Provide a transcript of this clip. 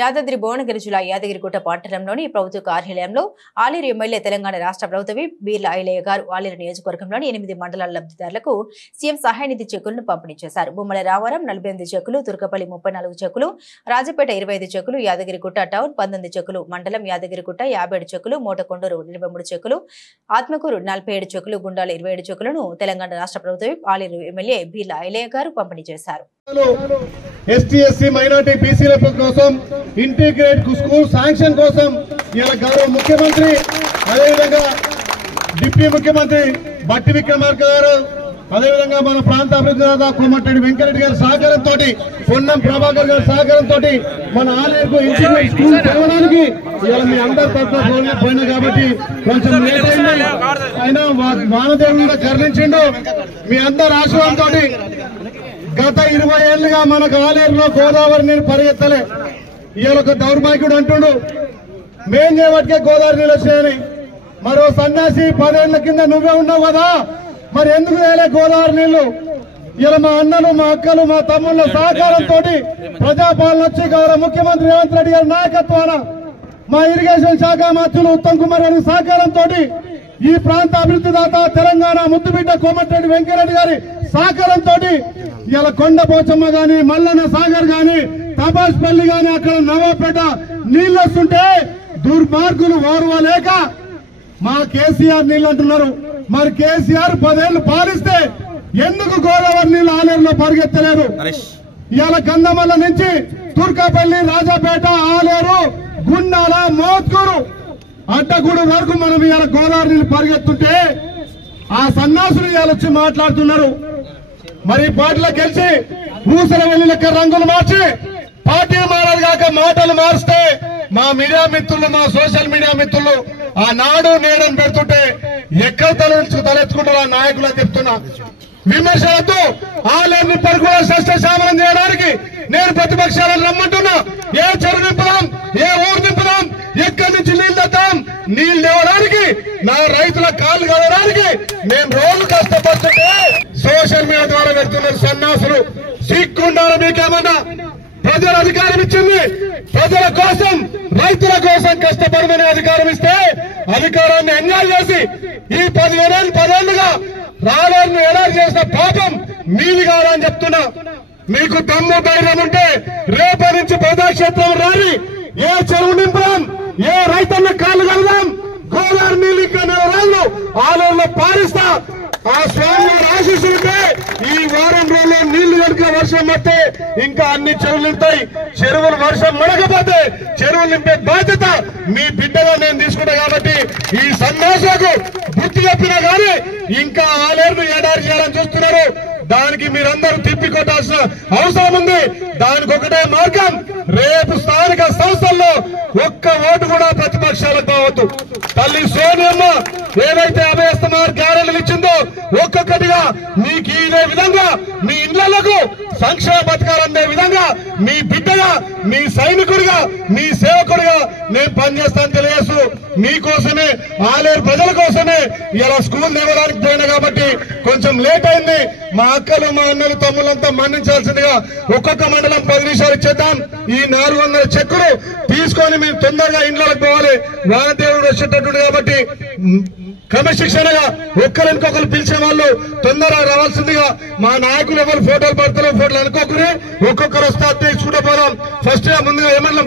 యాదాద్రి భువనగిరి జిల్లా యాదగిరిగుట్ట పట్టణంలోని ప్రభుత్వ కార్యాలయంలో ఆలేరు ఎమ్మెల్యే తెలంగాణ రాష్ట్ర ప్రభుత్వ బీర్ల ఐలయ్య గారు ఆలేరు నియోజకవర్గంలోని 8 మండలాల లబ్ధిదారులకు సీఎం సహాయ నిధి చెక్కులను పంపిణీ చేశారు. బొమ్మల రావరం 48 చెక్కులు, తుర్కపల్లి 34 చెక్కులు, రాజపేట 25 చెక్కులు, యాదగిరిగుట్ట టౌన్ 19 చెక్కులు, మండలం యాదగిరిగుట్ట 57 చెక్కులు, మోటకొండూరు 23 చెక్కులు, ఆత్మకూరు 47 చెక్కులు, గుండాల 27 చెక్కులను తెలంగాణ రాష్ట్ర ప్రభుత్వ ఆలేరు ఎమ్మెల్యే బీర్ల ఐలయ్య గారు పంపిణీ చేశారు. ఎస్టీ మైనార్టీ బీసీల కోసం ఇంటిగ్రేట్ స్కూల్ శాంక్షన్ కోసం ఇలా గౌరవ ముఖ్యమంత్రి అదేవిధంగా డిప్యూటీ ముఖ్యమంత్రి బట్టి విక్రమార్క గారు అదేవిధంగా మన ప్రాంత అభివృద్ధి దాత కోమటిరెడ్డి వెంకరెడ్డి గారి సహకారంతో పొన్నం ప్రభాకర్ గారి సహకారంతో మన ఆలయకు ఇంటిగ్రేట్ స్కూల్ తెరవడానికి ఇలా మీ అందరి తరఫున పోయినా కాబట్టి కొంచెం లేట్ అయింది. అయినా వానదేవుడు కూడా కరుణించిండు. మీ అందరి ఆశీర్వాదంతో గత 20 ఏళ్లుగా మనకు ఆలేరులో గోదావరి నీరు పరిగెత్తలే. ఇవాళ ఒక దౌర్భాగ్యుడు అంటుడు మేం చేయబట్టే గోదావరి నీళ్ళు వచ్చాయని. మరో సన్యాసి 10 ఏళ్ల కింద నువ్వే ఉన్నావు కదా, మరి ఎందుకు వేయలే గోదావరి నీళ్లు? ఇలా మా అన్నలు, మా అక్కలు, మా తమ్ముళ్ళ సహకారంతో ప్రజాపాలన వచ్చి గౌరవ ముఖ్యమంత్రి రేవంత్ రెడ్డి గారి నాయకత్వాన మా ఇరిగేషన్ శాఖ మంత్రులు ఉత్తమ్ కుమార్ గారి సహకారంతో ఈ ప్రాంత అభివృద్ధి దాత తెలంగాణ ముద్దుబిడ్డ కోమటిరెడ్డి వెంకరెడ్డి గారి సహకారంతో ఇలా కొండ పోచమ్మ గాని, మల్లన్న సాగర్ గాని, తపాస్పల్లి గాని, అక్కడ నవాపేట నీళ్లు వస్తుంటే దుర్మార్గులు ఓర్వలేక మా కేసీఆర్ నీళ్లు అంటున్నారు. మరి కేసీఆర్ 10 ఏళ్లు పాలిస్తే ఎందుకు గోదావరి నీళ్లు ఆలేరులో పరిగెత్తలేదు? ఇవాళ గంధమల్ల నుంచి తుర్కపల్లి, రాజాపేట, ఆలేరు, గుండాల, మోత్కూరు, అడ్డగూడు వరకు మనం ఇవాళ గోదావరి నీళ్లు పరిగెత్తుంటే ఆ సన్నాసులు ఇవాళ వచ్చి మాట్లాడుతున్నారు. మరి పార్టీలో గెలిచి ఊసర వెళ్లి లెక్క రంగులు మార్చి పార్టీ మారారు కాక మాటలు మారిస్తే మా మీడియా మిత్రులు, మా సోషల్ మీడియా మిత్రులు ఆ నాడు నేడని పెడుతుంటే ఎక్కడ తలెత్తుకుంటారు ఆ నాయకులు అని చెప్తున్నా. విమర్శలతో ఆలయాన్ని పరికూల సస్యశ్యామలం చేయడానికి నేను ప్రతిపక్షాలను రమ్మంటున్నా. ఏ చెరువు నింపుదాం, ఏ ఊరు నింపుదాం, ఎక్కడి నుంచి నీళ్లు తెద్దాం, నీళ్లు తేవడానికి నా రైతుల కాళ్ళు కదడానికి మేము రోజు కష్టపడుతుంటే సోషల్ మీడియా ద్వారా పెడుతున్నారు సన్నాసులు. సిగ్గుండాలి మీకేమన్నా? ప్రజల అధికారం ఇచ్చింది, ప్రజల కోసం రైతుల కోసం కష్టపడమని అధికారం ఇస్తే అధికారాన్ని ఎంజాయ్ చేసి ఈ 10 ఏళ్లుగా రాలేరును ఎలా చేసిన పాపం మీది కాదని చెప్తున్నా. మీకు దమ్ము ధైర్యం ఉంటే రేపటి నుంచి ప్రజాక్షేత్రం రాని, ఏ చెరువు నింపుదాం, ఏ రైతన్న కాళ్ళు కలుదాం, గోదావరి నీళ్ళు ఇంకా 4 రోజులు ఆలయంలో పారిస్తా. ఆ స్వామి ఆశిస్తుంటే ఈ వారం రోజుల్లో నీళ్లు కనుక వర్షం పడితే ఇంకా అన్ని చెరువులు నింపుతాయి. చెరువులు వర్షం మడకపోతే చెరువులు నింపే బాధ్యత మీ బిడ్డగా నేను తీసుకుంటా. కాబట్టి ఈ సన్యాసులకు బుద్ధి చెప్పినా కానీ ఇంకా ఆలేరును ఎడారి చేయాలని చూస్తున్నారు. దానికి మీరందరూ తిప్పి కొట్టాల్సిన అవసరం ఉంది. దానికి ఒకటే మార్గం, రేపు స్థానిక సంస్థల్లో ఒక్క ఓటు కూడా ప్రతిపక్షాలకు కావద్దు. తల్లి సోనియమ్మ ఏదైతే అభయస్తమార్ గ్యారెంటీలు ఇచ్చిందో ఒక్కొక్కటిగా మీకు ఇదే విధంగా మీ ఇళ్లకు సంక్షేమ పథకాలు అందే విధంగా మీ బిడ్డగా, మీ సైనికుడిగా, మీ సేవకుడిగా నేను పనిచేస్తాను తెలియజేస్తూ మీకోసమే, ఆలేరు ప్రజల కోసమే ఇలా స్కూల్ తేవడానికి పోయినా కాబట్టి కొంచెం లేట్ అయింది. మా అక్కలు, మా అన్నలు, తమ్ములంతా మన్నించాల్సిందిగా ఒక్కొక్క మండలం 10 నిమిషాలు ఇచ్చేద్దాం. ఈ 400 చెక్కులు తీసుకొని మీరు తొందరగా ఇండ్లకు పోవాలి. వానదేవుడు వచ్చేటట్టు కాబట్టి క్రమశిక్షణగా ఒక్కరికొకరు పిలిచే వాళ్ళు తొందరగా రావాల్సిందిగా మా నాయకులు ఎవరు ఫోటోలు పడతారో ఫోటోలు అనుకోకూడదు. ఒక్కొక్కరు వస్తే తీసుకుంటూ పోదాం. ఫస్ట్ ముందుగా ఏమన్నా